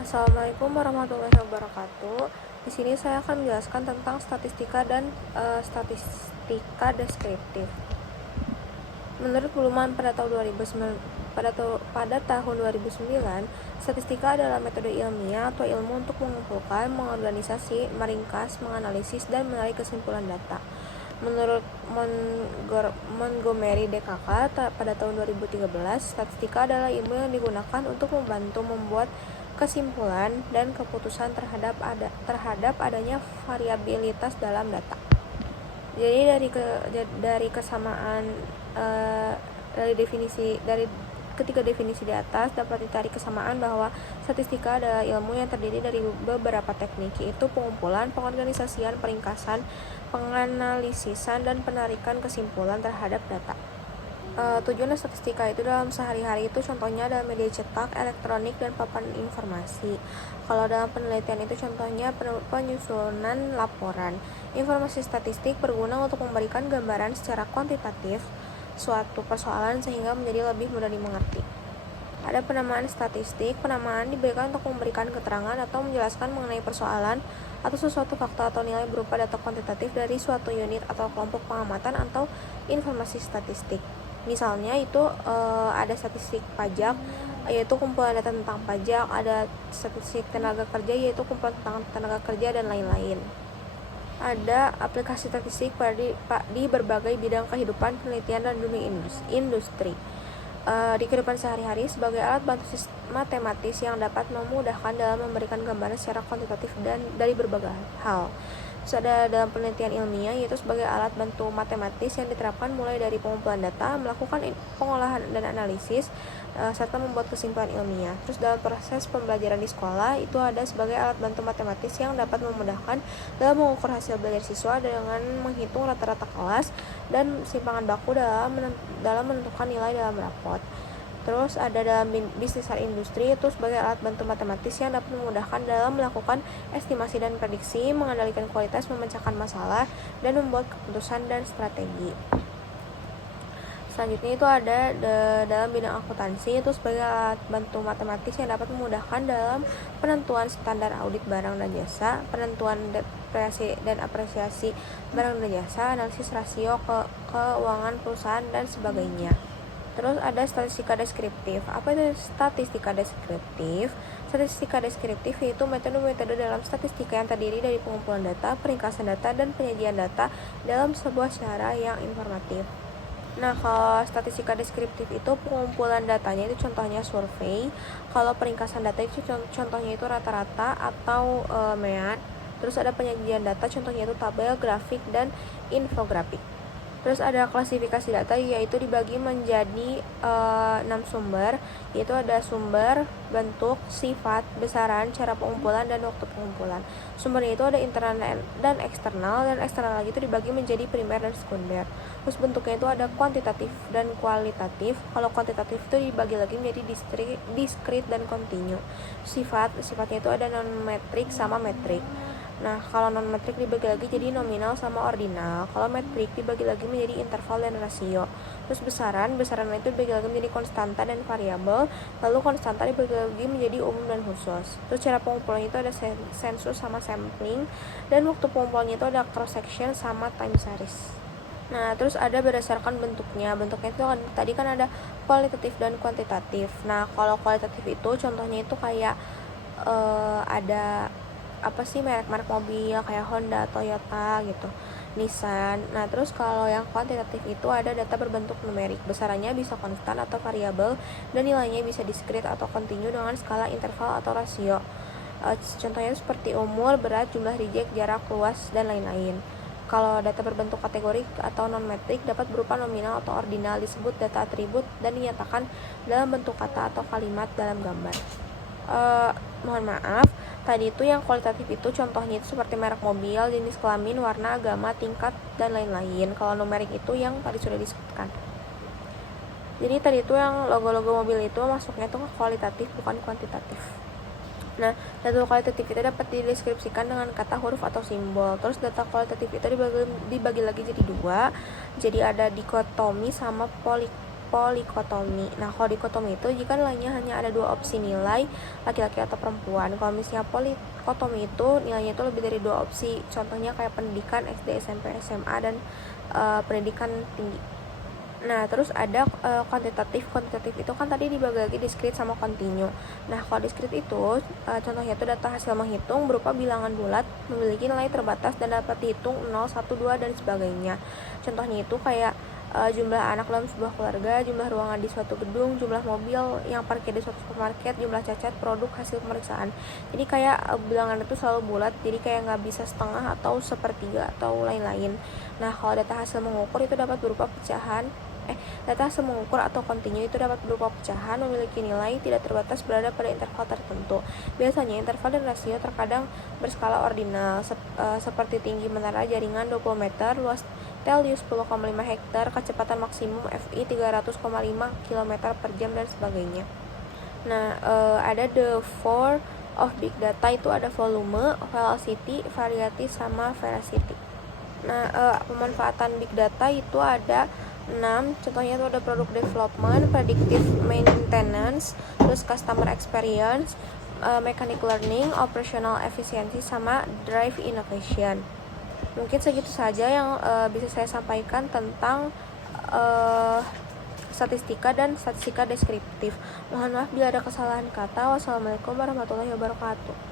Assalamualaikum warahmatullahi wabarakatuh. Di sini saya akan menjelaskan tentang statistika dan statistika deskriptif. Menurut pengumuman pada tahun 2009, statistika adalah metode ilmiah atau ilmu untuk mengumpulkan, mengorganisasi, meringkas, menganalisis, dan menarik kesimpulan data. Menurut Montgomery DKK pada tahun 2013, statistika adalah ilmu yang digunakan untuk membantu membuat kesimpulan dan keputusan terhadap adanya variabilitas dalam data. Jadi dari ketiga definisi di atas dapat ditarik kesamaan bahwa statistika adalah ilmu yang terdiri dari beberapa teknik, yaitu pengumpulan, pengorganisasian, peringkasan, penganalisisan, dan penarikan kesimpulan terhadap data. Tujuan statistika itu dalam sehari-hari itu contohnya dalam media cetak, elektronik, dan papan informasi. Kalau dalam penelitian itu contohnya penyusunan laporan. Informasi statistik berguna untuk memberikan gambaran secara kuantitatif suatu persoalan sehingga menjadi lebih mudah dimengerti. Ada penamaan statistik. Penamaan diberikan untuk memberikan keterangan atau menjelaskan mengenai persoalan atau sesuatu fakta atau nilai berupa data kuantitatif dari suatu unit atau kelompok pengamatan atau informasi statistik. Misalnya itu ada statistik pajak, yaitu kumpulan data tentang pajak, ada statistik tenaga kerja, yaitu kumpulan tentang tenaga kerja, dan lain-lain. Ada aplikasi statistik di berbagai bidang kehidupan, penelitian, dan dunia industri. Di kehidupan sehari-hari sebagai alat bantu matematis yang dapat memudahkan dalam memberikan gambaran secara kuantitatif dan dari berbagai hal. Terus ada dalam penelitian ilmiah, yaitu sebagai alat bantu matematis yang diterapkan mulai dari pengumpulan data, melakukan pengolahan dan analisis, serta membuat kesimpulan ilmiah. Terus dalam proses pembelajaran di sekolah, itu ada sebagai alat bantu matematis yang dapat memudahkan dalam mengukur hasil belajar siswa dengan menghitung rata-rata kelas dan simpangan baku dalam menentukan nilai dalam rapot. Terus ada dalam bisnis dan industri, itu sebagai alat bantu matematis yang dapat memudahkan dalam melakukan estimasi dan prediksi, mengendalikan kualitas, memecahkan masalah, dan membuat keputusan dan strategi. Selanjutnya itu ada dalam bidang akuntansi, itu sebagai alat bantu matematis yang dapat memudahkan dalam penentuan standar audit barang dan jasa, penentuan depresiasi dan apresiasi barang dan jasa, analisis rasio keuangan perusahaan, dan sebagainya. Terus ada statistika deskriptif. Apa itu statistika deskriptif? Statistika deskriptif yaitu metode-metode dalam statistika yang terdiri dari pengumpulan data, peringkasan data, dan penyajian data dalam sebuah cara yang informatif. Nah, kalau statistika deskriptif itu pengumpulan datanya itu contohnya survei. Kalau peringkasan data itu contohnya itu rata-rata atau mean. Terus ada penyajian data, contohnya itu tabel, grafik, dan infografik. Terus ada klasifikasi data, yaitu dibagi menjadi 6 sumber, yaitu ada sumber, bentuk, sifat, besaran, cara pengumpulan, dan waktu pengumpulan. Sumbernya itu ada internal dan eksternal lagi itu dibagi menjadi primer dan sekunder. Terus bentuknya itu ada kuantitatif dan kualitatif. Kalau kuantitatif itu dibagi lagi menjadi diskrit dan kontinu. Sifatnya itu ada non-metrik sama metrik. Nah, kalau non-metrik dibagi lagi jadi nominal sama ordinal. Kalau metrik dibagi lagi menjadi interval dan rasio. Terus besaran itu dibagi lagi menjadi konstanta dan variabel. Lalu konstanta dibagi lagi menjadi umum dan khusus. Terus cara pengumpulannya itu ada sensus sama sampling. Dan waktu pengumpulannya itu ada cross section sama time series. Nah, terus ada berdasarkan bentuknya. Bentuknya itu tadi kan ada kualitatif dan kuantitatif. Nah, kalau kualitatif itu contohnya itu kayak ada apa sih merek-merek mobil kayak Honda, Toyota gitu, Nissan. Nah, terus kalau yang kuantitatif itu ada data berbentuk numerik, besarannya bisa konstan atau variabel, dan nilainya bisa diskrit atau kontinu dengan skala interval atau rasio. Contohnya seperti umur, berat, jumlah reject, jarak, luas, dan lain-lain. Kalau data berbentuk kategorik atau non-metrik dapat berupa nominal atau ordinal, disebut data atribut, dan dinyatakan dalam bentuk kata atau kalimat dalam gambar. Mohon maaf, tadi itu yang kualitatif itu contohnya itu seperti merek mobil, jenis kelamin, warna, agama, tingkat, dan lain-lain. Kalau numerik itu yang tadi sudah disebutkan. Jadi tadi itu yang logo-logo mobil itu masuknya itu ke kualitatif bukan kuantitatif. Nah, data kualitatif itu dapat dideskripsikan dengan kata, huruf, atau simbol. Terus data kualitatif itu dibagi lagi jadi dua. Jadi ada dikotomi sama polikotomi. Nah, kalau dikotomi itu jika nilainya hanya ada dua opsi nilai, laki-laki atau perempuan. Kalau misalnya polikotomi itu nilainya itu lebih dari dua opsi. Contohnya kayak pendidikan SD, SMP, SMA, dan pendidikan tinggi. Nah, terus ada kuantitatif. Kuantitatif itu kan tadi dibagi lagi discrete sama continue. Nah, kalau discrete itu contohnya itu data hasil menghitung berupa bilangan bulat, memiliki nilai terbatas dan dapat dihitung 0, 1, 2 dan sebagainya. Contohnya itu kayak jumlah anak dalam sebuah keluarga, jumlah ruangan di suatu gedung, jumlah mobil yang parkir di suatu supermarket, jumlah cacat produk hasil pemeriksaan. Jadi kayak bilangan itu selalu bulat, jadi kayak nggak bisa setengah atau sepertiga atau lain-lain. Nah, kalau data hasil mengukur itu dapat berupa pecahan. Data hasil mengukur atau continue itu dapat berupa pecahan, memiliki nilai tidak terbatas, berada pada interval tertentu. Biasanya interval dan rasio terkadang berskala ordinal, seperti tinggi menara jaringan 20 meter, luas Telius 10,5 hektar, kecepatan maksimum FI 300,5 km per jam, dan sebagainya. Nah, ada the four of big data, itu ada volume, velocity, variety, sama veracity. Nah, pemanfaatan big data itu ada 6, contohnya itu ada product development, predictive maintenance, terus customer experience, mechanic learning, operational efficiency, sama drive innovation. Mungkin segitu saja yang bisa saya sampaikan tentang statistika dan statistika deskriptif. Mohon maaf bila ada kesalahan kata. Wassalamualaikum warahmatullahi wabarakatuh.